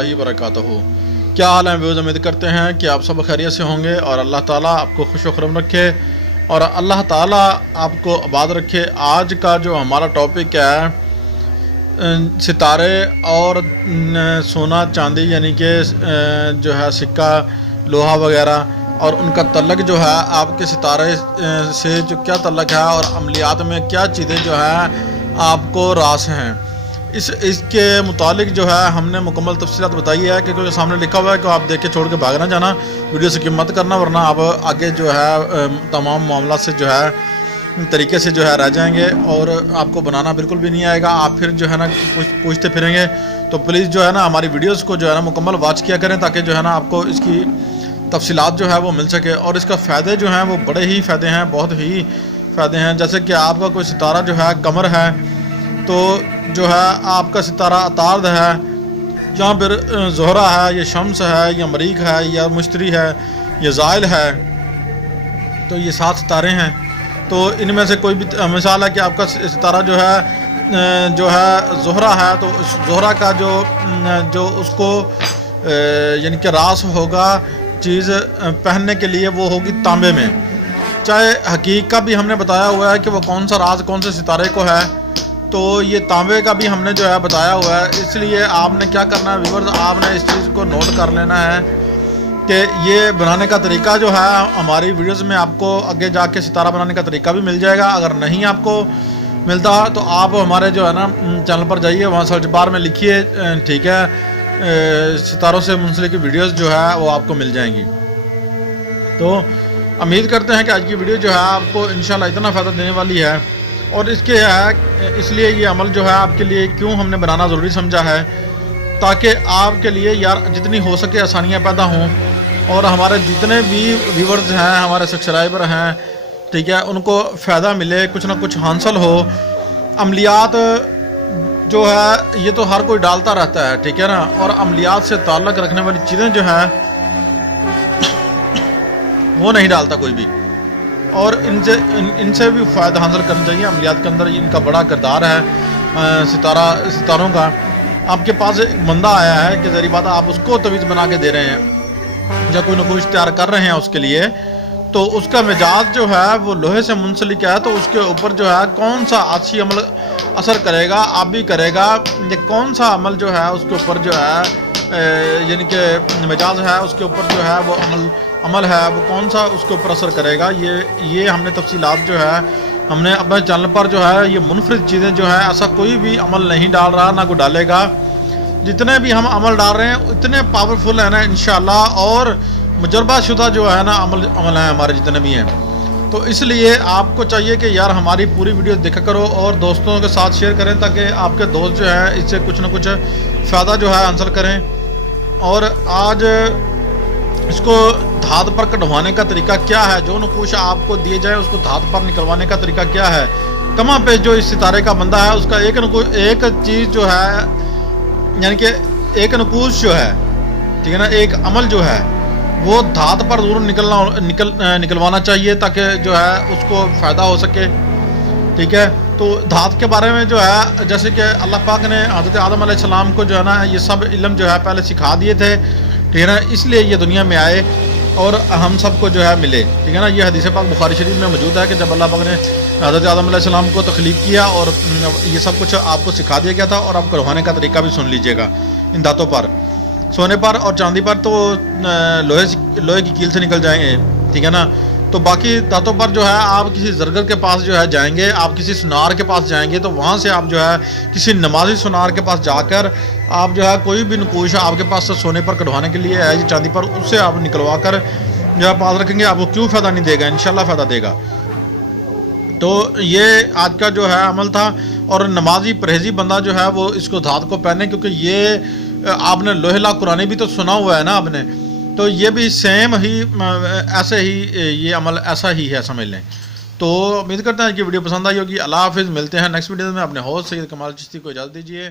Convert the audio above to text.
اللہ وبرکاتہ۔ کیا حال ہے ویوز؟ امید کرتے ہیں کہ آپ سب خیریت سے ہوں گے اور اللہ تعالیٰ آپ کو خوش و خرم رکھے اور اللہ تعالیٰ آپ کو آباد رکھے۔ آج کا جو ہمارا ٹاپک ہے ستارے اور سونا چاندی، یعنی کہ جو ہے سکہ لوہا وغیرہ، اور ان کا تعلق جو ہے آپ کے ستارے سے جو کیا تعلق ہے اور عملیات میں کیا چیزیں جو ہے آپ کو راس ہیں، اس کے متعلق جو ہے ہم نے مکمل تفصیلات بتائی ہے کہ جو سامنے لکھا ہوا ہے کہ آپ دیکھ کے چھوڑ کے بھاگ نہ جانا، ویڈیو سے سکپ مت کرنا، ورنہ آپ آگے جو ہے تمام معاملات سے جو ہے طریقے سے جو ہے رہ جائیں گے اور آپ کو بنانا بالکل بھی نہیں آئے گا۔ آپ پھر جو ہے نا پوچھتے پھریں گے۔ تو پلیز جو ہے نا ہماری ویڈیوز کو جو ہے نا مکمل واچ کیا کریں تاکہ جو ہے نا آپ کو اس کی تفصیلات جو ہے وہ مل سکے، اور اس کا فائدے جو ہیں وہ بڑے ہی فائدے ہیں، بہت ہی فائدے ہیں۔ جیسے کہ آپ کا کوئی ستارہ جو ہے قمر ہے تو جو ہے آپ کا ستارہ عطارد ہے، یا پھر زہرہ ہے، یا شمس ہے، یا مریخ ہے، یا مشتری ہے، یا زائل ہے، تو یہ 7 ستارے ہیں۔ تو ان میں سے کوئی بھی مثال ہے کہ آپ کا ستارہ جو ہے زہرہ ہے، تو زہرہ کا جو اس کو یعنی کہ راس ہوگا چیز پہننے کے لیے، وہ ہوگی تانبے میں۔ چاہے حقیق کا بھی ہم نے بتایا ہوا ہے کہ وہ کون سا راز کون سے ستارے کو ہے، تو یہ تانبے کا بھی ہم نے جو ہے بتایا ہوا ہے۔ اس لیے آپ نے کیا کرنا ہے ویورز، آپ نے اس چیز کو نوٹ کر لینا ہے کہ یہ بنانے کا طریقہ جو ہے ہماری ویڈیوز میں آپ کو آگے جا کے ستارہ بنانے کا طریقہ بھی مل جائے گا۔ اگر نہیں آپ کو ملتا تو آپ ہمارے جو ہے نا چینل پر جائیے، وہاں سرچ بار میں لکھیے، ٹھیک ہے، ستاروں سے منسلک ویڈیوز جو ہے وہ آپ کو مل جائیں گی۔ تو امید کرتے ہیں کہ آج کی ویڈیو جو ہے آپ کو انشاءاللہ اتنا فائدہ دینے والی ہے، اور اس لیے یہ عمل جو ہے آپ کے لیے کیوں ہم نے بنانا ضروری سمجھا ہے، تاکہ آپ کے لیے یار جتنی ہو سکے آسانیاں پیدا ہوں، اور ہمارے جتنے بھی ویورز ہیں، ہمارے سبسکرائبر ہیں، ٹھیک ہے، ان کو فائدہ ملے، کچھ نہ کچھ حاصل ہو۔ عملیات جو ہے یہ تو ہر کوئی ڈالتا رہتا ہے، ٹھیک ہے نا، اور عملیات سے تعلق رکھنے والی چیزیں جو ہیں وہ نہیں ڈالتا کوئی بھی، اور ان سے بھی فائدہ حاصل کرنا چاہیے۔ عملیات کے اندر ان کا بڑا کردار ہے ستاروں کا۔ آپ کے پاس ایک بندہ آیا ہے کہ ذری بات آپ اس کو تعویذ بنا کے دے رہے ہیں یا کوئی نہ کوئی تیار کر رہے ہیں اس کے لیے، تو اس کا مزاج جو ہے وہ لوہے سے منسلک ہے، تو اس کے اوپر جو ہے کون سا اچھی عمل اثر کرے گا، آپ بھی کرے گا، یہ کون سا عمل جو ہے اس کے اوپر جو ہے یعنی کہ مزاج ہے اس کے اوپر جو ہے وہ عمل ہے وہ کون سا اس کے اوپر اثر کرے گا، یہ ہم نے تفصیلات جو ہے ہم نے اپنے چینل پر جو ہے یہ منفرد چیزیں جو ہے ایسا کوئی بھی عمل نہیں ڈال رہا، نہ کوئی ڈالے گا۔ جتنے بھی ہم عمل ڈال رہے ہیں اتنے پاورفل ہیں نا انشاءاللہ، اور مجربہ شدہ جو ہے نا عمل ہیں ہمارے جتنے بھی ہیں۔ تو اس لیے آپ کو چاہیے کہ یار ہماری پوری ویڈیو دیکھا کرو اور دوستوں کے ساتھ شیئر کریں، تاکہ آپ کے دوست جو ہے اس سے کچھ نہ کچھ فائدہ جو ہے حاصل کریں۔ اور آج اس کو دھات پر کٹوانے کا طریقہ کیا ہے، جو نقوش آپ کو دیے جائے اس کو دھات پر نکلوانے کا طریقہ کیا ہے۔ کماں پہ جو اس ستارے کا بندہ ہے اس کا ایک چیز جو ہے، یعنی کہ ایک نقوش جو ہے، ٹھیک ہے نا، ایک عمل جو ہے وہ دھات پر ضرور نکلوانا چاہیے تاکہ جو ہے اس کو فائدہ ہو سکے، ٹھیک ہے۔ تو دھات کے بارے میں جو ہے جیسے کہ اللہ پاک نے حضرت آدم علیہ السلام کو جو ہے نا یہ سب علم جو ہے پہلے سکھا دیے تھے، ٹھیک ہے نا، اس لیے یہ دنیا میں آئے اور ہم سب کو جو ہے ملے، ٹھیک ہے نا۔ یہ حدیث پاک بخاری شریف میں موجود ہے کہ جب اللہ پاک نے حضرت آدم علیہ السلام کو تخلیق کیا اور یہ سب کچھ آپ کو سکھا دیا گیا تھا، اور آپ کروانے کا طریقہ بھی سن لیجئے گا۔ ان دھاتوں پر، سونے پر اور چاندی پر تو لوہے کی کیل سے نکل جائیں گے، ٹھیک ہے نا۔ تو باقی دھاتوں پر جو ہے آپ کسی زرگر کے پاس جو ہے جائیں گے، آپ کسی سنار کے پاس جائیں گے، تو وہاں سے آپ جو ہے کسی نمازی سنار کے پاس جا کر آپ جو ہے کوئی بھی نقوش آپ کے پاس سونے پر کٹوانے کے لیے ہے یا چاندی پر، اس سے آپ نکلوا کر جو ہے پاس رکھیں گے، آپ کو کیوں فائدہ نہیں دے گا، انشاءاللہ فائدہ دے گا۔ تو یہ آج کا جو ہے عمل تھا، اور نمازی پرہیزی بندہ جو ہے وہ اس کو دھات کو پہنے، کیونکہ یہ آپ نے لوہے لا قرآنی بھی تو سنا ہوا ہے نا آپ نے، تو یہ بھی سیم ہی ایسے ہی یہ عمل ایسا ہی ہے، سمجھ لیں۔ تو امید کرتے ہیں کہ ویڈیو پسند آئی ہوگی۔ اللہ حافظ، ملتے ہیں نیکسٹ ویڈیو میں۔ اپنے ہوسٹ سید کمال چشتی کو اجازت دیجیے۔